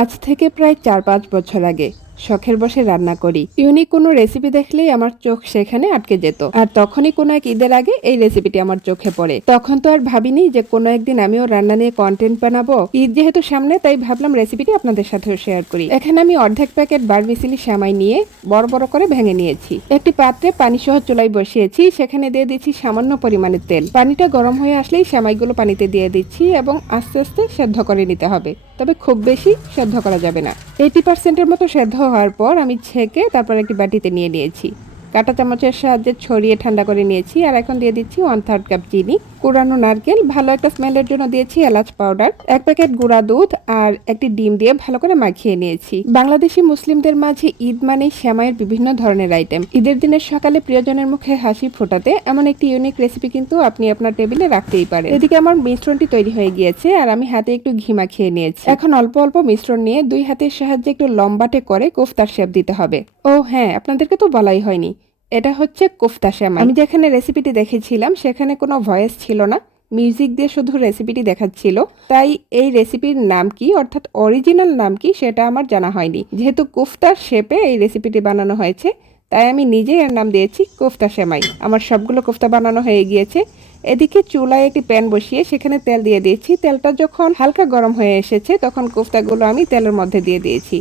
আজ থেকে প্রায় ৪-৫ বছর আগে শখের বসে রান্না করি। ইউনিক কোনো রেসিপি দেখলেই আমার চোখ সেখানে আটকে যেত। আর তখনই কোনো এক ঈদের আগে এই রেসিপিটি আমার চোখে পড়ে। তখন তো আর ভাবিনি যে কোনো একদিন আমিও রান্না নিয়ে কন্টেন্ট বানাবো। ঈদ যেহেতু সামনে, তাই ভাবলাম রেসিপিটি আপনাদের সাথেও শেয়ার করি। এখানে আমি অর্ধেক প্যাকেট বারবিসিলি সেমাই নিয়ে বড় বড় করে ভেঙে নিয়েছি। একটি পাত্রে পানি সহ চুলায় বসিয়েছি, সেখানে দিয়ে দিচ্ছি সামান্য পরিমাণে তেল। পানিটা গরম হয়ে আসলেই সেমাইগুলো পানিতে দিয়ে দিচ্ছি এবং আস্তে আস্তে সেদ্ধ করে নিতে হবে। তবে খুব বেশি সেদ্ধ করা যাবে না। 80% মতো সেদ্ধ হওয়ার পর আমি ছেঁকে তারপর একটি বাটিতে নিয়ে নিয়েছি। কাঁটা চামচের সাহায্যে ছড়িয়ে ঠান্ডা করে নিয়েছি। আর এখন দিয়ে দিচ্ছি 1/3 কাপ চিনি, কুড়ানো নারকেল, ভালো একটা স্মেলের জন্য দিয়েছি এলাচ পাউডার, 1 প্যাকেট গুঁড়া দুধ আর একটি ডিম দিয়ে ভালো করে মাখিয়ে নিয়েছি। বাংলাদেশি মুসলিমদের মাঝে ঈদ মানেই সেমাইয়ের বিভিন্ন ধরনের আইটেম। ঈদের দিনের সকালে প্রিয়জনের মুখে হাসি ফোটাতে এমন একটি ইউনিক রেসিপি কিন্তু আপনি আপনার টেবিলে রাখতেই পারেন। এদিকে আমার মিশ্রণটি তৈরি হয়ে গিয়েছে আর আমি হাতে একটু ঘি মাখিয়ে নিয়েছি। এখন অল্প অল্প মিশ্রণ নিয়ে দুই হাতের সাহায্যে একটু লম্বাটে করে কোফতার শেপ দিতে হবে। ও হ্যাঁ, আপনাদেরকে তো বলাই হয়নি, এটা হচ্ছে কোফতা সেমাই। আমি যেখানে রেসিপিটি দেখেছিলাম সেখানে কোনো ভয়েস ছিল না, মিউজিক দিয়ে শুধু রেসিপিটি দেখাচ্ছিল। তাই এই রেসিপির নাম কি, অর্থাৎ অরিজিনাল নাম কি, সেটা আমার জানা হয়নি। যেহেতু কোফতার শেপে এই রেসিপিটি বানানো হয়েছে, তাই আমি নিজেই এর নাম দিয়েছি কোফতা সেমাই। আমার সবগুলো কোফতা বানানো হয়ে গিয়েছে। এদিকে চুলায় একটি প্যান বসিয়ে সেখানে তেল দিয়ে দিয়েছি। তেলটা যখন হালকা গরম হয়ে এসেছে তখন কোফতাগুলো আমি তেলের মধ্যে দিয়ে দিয়েছি।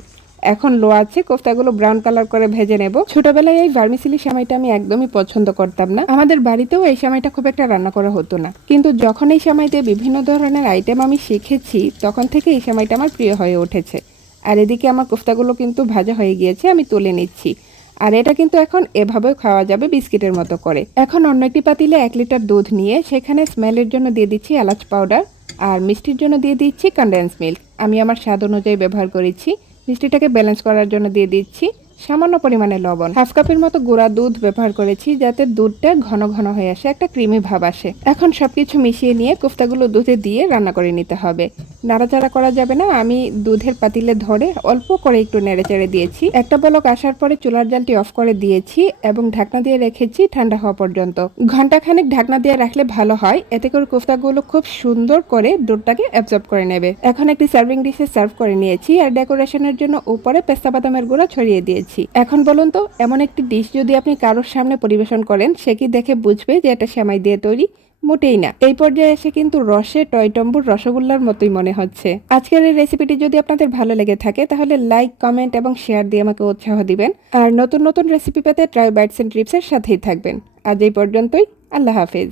এখন লো আছে কোফতাগুলো ব্রাউন কালার করে ভেজে নেব। ছোটবেলায় এই ভার্মিসিলি সেমাইটা আমি একদমই পছন্দ করতাম না। আমাদের বাড়িতেও এই সেমাইটা খুব একটা রান্না করা হতো না। কিন্তু যখন এই সেমাইতে বিভিন্ন ধরনের আইটেম আমি শিখেছি, তখন থেকে এই সেমাইটা আমার প্রিয় হয়ে উঠেছে। আর এদিকে আমার কোফতাগুলো কিন্তু ভাজা হয়ে গিয়েছে, আমি তুলে নিচ্ছি। আর এটা কিন্তু এখন এভাবেও খাওয়া যাবে বিস্কিটের মতো করে। এখন অন্য একটি পাতিলে 1 লিটার দুধ নিয়ে সেখানে স্মেলের জন্য দিয়ে দিচ্ছি এলাচ পাউডার আর মিষ্টির জন্য দিয়ে দিচ্ছি কনডেন্স মিল্ক। আমি আমার স্বাদ অনুযায়ী ব্যবহার করেছি। মিষ্টিটাকে ব্যালেন্স করার জন্য দিয়ে দিচ্ছি সামান্য পরিমাণে লবণ। 1/2 কাপের মতো গুঁড়া দুধ ব্যবহার করেছি যাতে দুধটা ঘন ঘন হয়ে আসে, একটা ক্রিমি ভাব আসে। এখন সবকিছু মিশিয়ে নিয়ে কোফতাগুলো দুধে দিয়ে রান্না করে নিতে হবে। নাড়াচাড়া করা যাবে না। আমি দুধের পাতিলে ধরে অল্প করে একটু নেড়েচেড়ে দিয়েছি। একটা বলক আসার পরে চুলার জালটি অফ করে দিয়েছি এবং ঢাকনা দিয়ে রেখেছি ঠান্ডা হওয়া পর্যন্ত। ঘন্টাখানেক ঢাকনা দিয়ে রাখলে ভালো হয়, এতে করে কোফতাগুলো খুব সুন্দর করে দুধটাকে অ্যাবজর্ব করে নেবে। এখন একটি সার্ভিং ডিশে সার্ভ করে নিয়েছি আর ডেকোরেশনের জন্য উপরে পেস্তা বাদামের গুঁড়া ছড়িয়ে দিয়েছি। এখন বলুন তো, এমন একটি ডিশ যদি আপনি কারোর সামনে পরিবেশন করেন, সে কি দেখে বুঝবে যে এটা সেমাই দিয়ে তৈরি? মোটেই না। এই পর্যায়ে এসে কিন্তু রসে টয়টম্বুর রসগোল্লার মতোই মনে হচ্ছে। আজকের এই রেসিপিটি যদি আপনাদের ভালো লেগে থাকে তাহলে লাইক, কমেন্ট এবং শেয়ার দিয়ে আমাকে উৎসাহ দিবেন। আর নতুন নতুন রেসিপি পেতে ট্রাই বাইটস এন্ড ট্রিপস এর সাথেই থাকবেন। আজ এই পর্যন্তই। আল্লাহ হাফেজ।